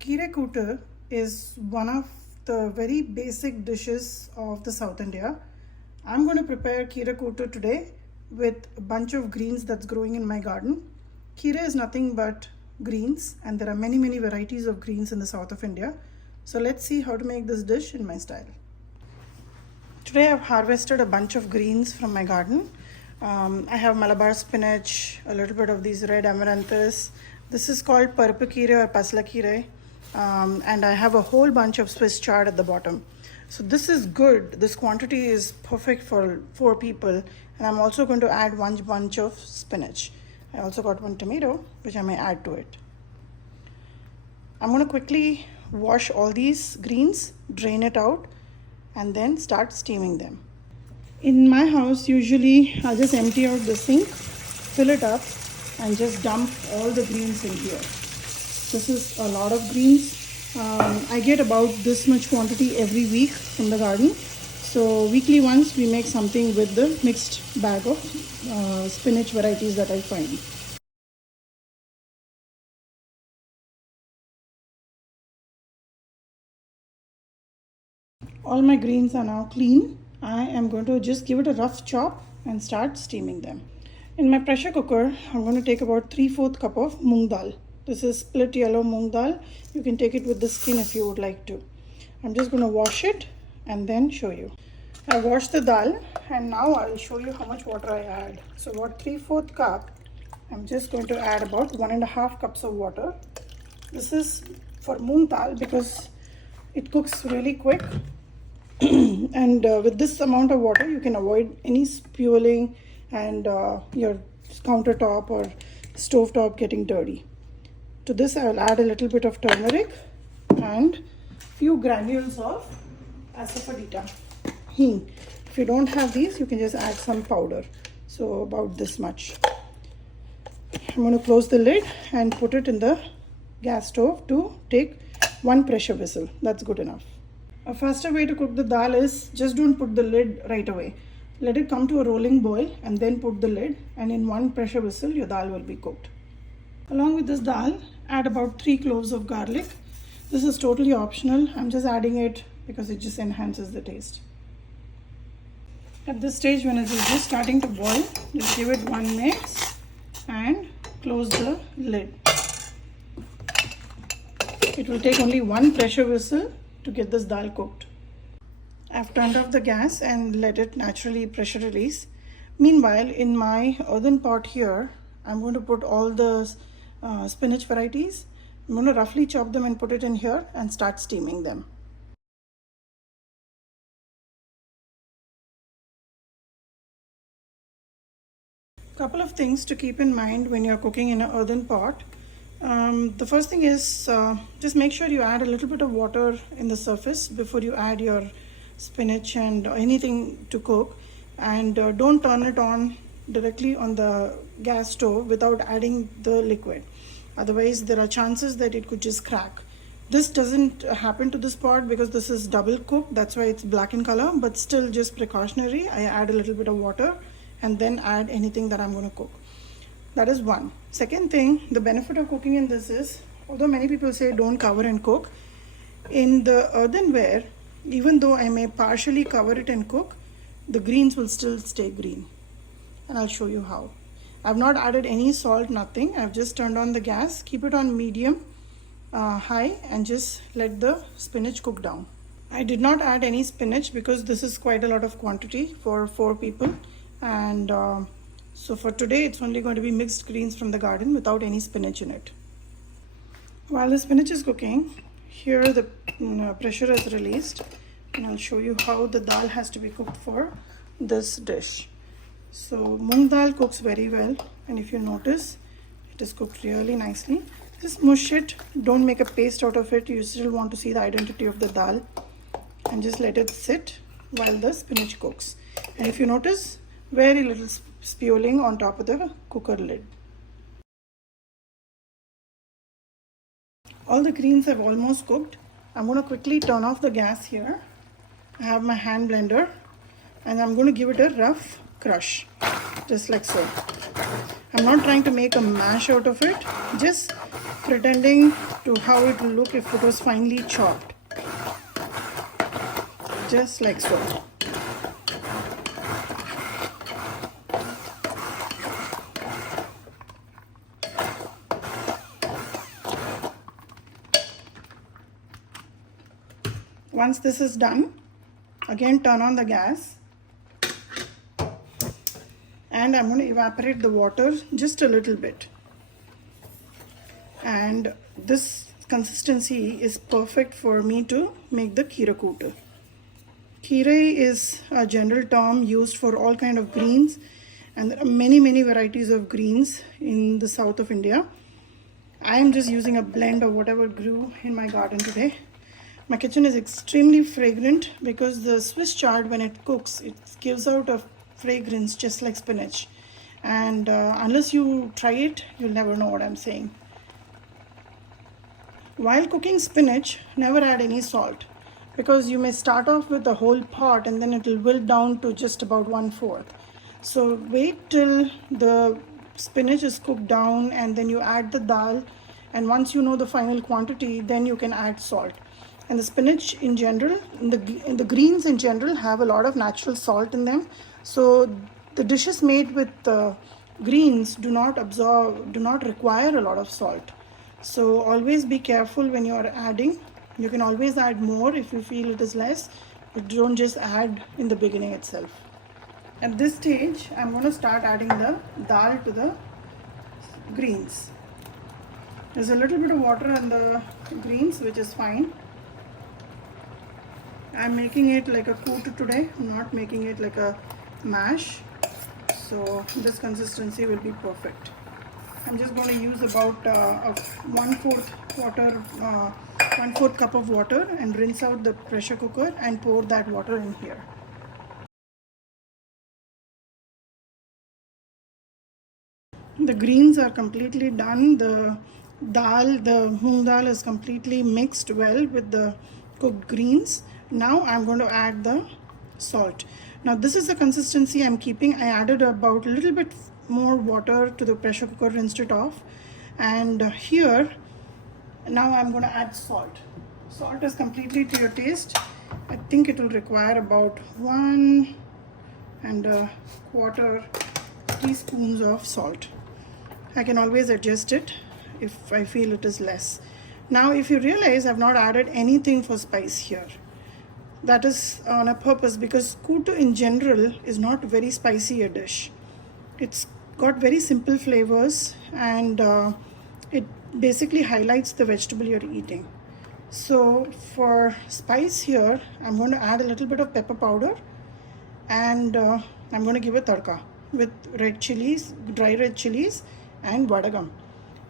Keerai Kuttu is one of the very basic dishes of the South India. I'm going to prepare Keerai Kuttu today with a bunch of greens that's growing in my garden. Keerai is nothing but greens, and there are many varieties of greens in the south of India. So let's see how to make this dish in my style. Today I've harvested a bunch of greens from my garden. I have Malabar spinach, a little bit of these red amaranthus. This is called Parpu Keerai or Pasla Keerai. And I have a whole bunch of Swiss chard at the bottom. So this is good. This quantity is perfect for 4 people. And I'm also going to add one bunch of spinach. I also got one tomato, which I may add to it. I'm going to quickly wash all these greens, drain it out, and then start steaming them. In my house, usually I'll just empty out the sink, fill it up, and just dump all the greens in here. This is a lot of greens. I get about this much quantity every week from the garden. So weekly once we make something with the mixed bag of spinach varieties that I find. All my greens are now clean. I am going to just give it a rough chop and start steaming them. In my pressure cooker, I'm going to take about 3/4 cup of moong dal. This is split yellow moong dal. You can take it with the skin if you would like to. I'm just going to wash it and then show you. I washed the dal and now I'll show you how much water I add. So about 3/4 cup, I'm just going to add about 1.5 cups of water. This is for moong dal because it cooks really quick. And with this amount of water, you can avoid any spewing and your countertop or stove top getting dirty. To this, I will add a little bit of turmeric and few granules of asafoetida, hing. If you don't have these, you can just add some powder. So about this much. I'm going to close the lid and put it in the gas stove to take 1 pressure whistle. That's good enough. A faster way to cook the dal is just don't put the lid right away. Let it come to a rolling boil and then put the lid, and in 1 pressure whistle your dal will be cooked. Along with this dal, add about 3 cloves of garlic. This is totally optional. I'm just adding it because it just enhances the taste. At this stage, when it is just starting to boil, just give it 1 mix and close the lid. It will take only 1 pressure whistle to get this dal cooked. I've turned off the gas and let it naturally pressure release. Meanwhile, in my earthen pot here, I'm going to put all the spinach varieties. I'm going to roughly chop them and put it in here and start steaming them. Couple of things to keep in mind when you're cooking in an earthen pot. The first thing is just make sure you add a little bit of water in the surface before you add your spinach and anything to cook, and don't turn it on directly on the gas stove without adding the liquid. Otherwise there are chances that it could just crack. This doesn't happen to this pot because this is double cooked, that's why it's black in color, but still just precautionary, I add a little bit of water and then add anything that I'm going to cook. That is one. Second thing, the benefit of cooking in this is, although many people say don't cover and cook, in the earthenware, even though I may partially cover it and cook, the greens will still stay green. And I'll show you how. I've not added any salt, nothing. I've just turned on the gas, keep it on medium, high, and just let the spinach cook down. I did not add any spinach because this is quite a lot of quantity for 4 people. And so for today, it's only going to be mixed greens from the garden without any spinach in it. While the spinach is cooking, here the pressure is released, and I'll show you how the dal has to be cooked for this dish. So moong dal cooks very well, and if you notice, it is cooked really nicely. Just mush it, don't make a paste out of it. You still want to see the identity of the dal, and just let it sit while the spinach cooks. And if you notice, very little spewing on top of the cooker lid. All the greens have almost cooked. I'm going to quickly turn off the gas here. I have my hand blender and I'm going to give it a rough crush, just like so. I'm not trying to make a mash out of it, just pretending to how it will look if it was finely chopped, just like so. Once this is done, again turn on the gas, and I'm going to evaporate the water just a little bit. And this consistency is perfect for me to make the Keerai Kuttu. Keerai is a general term used for all kind of greens, and there are many varieties of greens in the south of India. I am just using a blend of whatever grew in my garden today. My kitchen is extremely fragrant because the Swiss chard, when it cooks, it gives out a fragrance just like spinach. And unless you try it, you'll never know what I'm saying. While cooking spinach, never add any salt, because you may start off with the whole pot and then it will wilt down to just about 1/4. So wait till the spinach is cooked down and then you add the dal, and once you know the final quantity, then you can add salt. And the spinach in general, in the greens in general, have a lot of natural salt in them. So the dishes made with greens do not require a lot of salt. So always be careful when you are adding. You can always add more if you feel it is less, but don't just add in the beginning itself. At this stage, I'm going to start adding the dal to the greens. There's a little bit of water in the greens, which is fine. I'm making it like a kuttu today, I'm not making it like a mash. So this consistency will be perfect. I'm just going to use about 1/4 cup of water and rinse out the pressure cooker and pour that water in here. The greens are completely done. The moong dal is completely mixed well with the cooked greens. Now I'm going to add the salt. Now this is the consistency I'm keeping. I added about a little bit more water to the pressure cooker, rinsed it off, and here now I'm going to add salt. Salt is completely to your taste. I think it will require about 1.25 teaspoons of salt. I can always adjust it if I feel it is less. Now if you realize I've not added anything for spice here, that is on a purpose, because kuttu in general is not very spicy a dish. It's got very simple flavors, and it basically highlights the vegetable you're eating. So for spice here, I'm going to add a little bit of pepper powder, and I'm going to give a tadka with red chilies, dry red chilies, and Vadagam.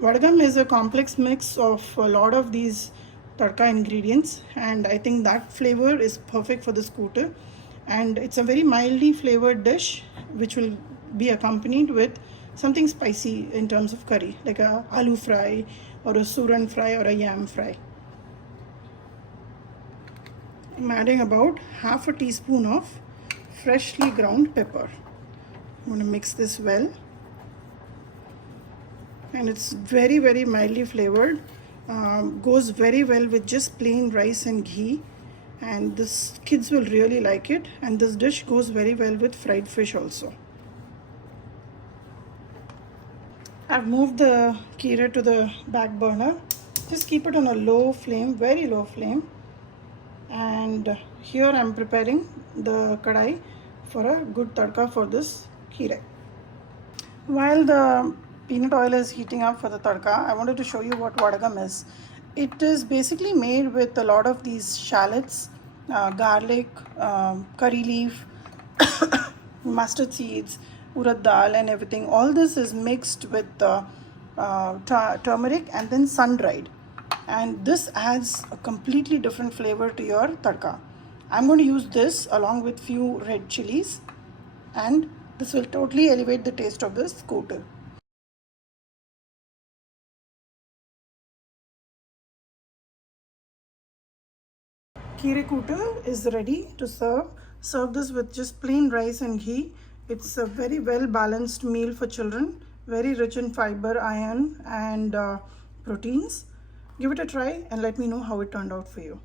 Vadagam is a complex mix of a lot of these tadka ingredients, and I think that flavor is perfect for this kuttu. And it's a very mildly flavored dish which will be accompanied with something spicy in terms of curry, like a aloo fry or a suran fry or a yam fry. I'm adding about 1/2 teaspoon of freshly ground pepper. I'm going to mix this well, and it's very mildly flavored. Goes very well with just plain rice and ghee, and this kids will really like it. And this dish goes very well with fried fish also. I've moved the keerai to the back burner. Just keep it on a low flame, very low flame. And here I'm preparing the kadai for a good tadka for this keerai. While the peanut oil is heating up for the tadka, I wanted to show you what vadagam is. It is basically made with a lot of these shallots, garlic, curry leaf, mustard seeds, urad dal, and everything. All this is mixed with turmeric and then sun dried, and this adds a completely different flavor to your tadka. I'm going to use this along with few red chilies, and this will totally elevate the taste of this kuttu. Keerai kuttu is ready to serve. Serve this with just plain rice and ghee. It's a very well balanced meal for children, very rich in fiber, iron, and proteins. Give it a try and let me know how it turned out for you.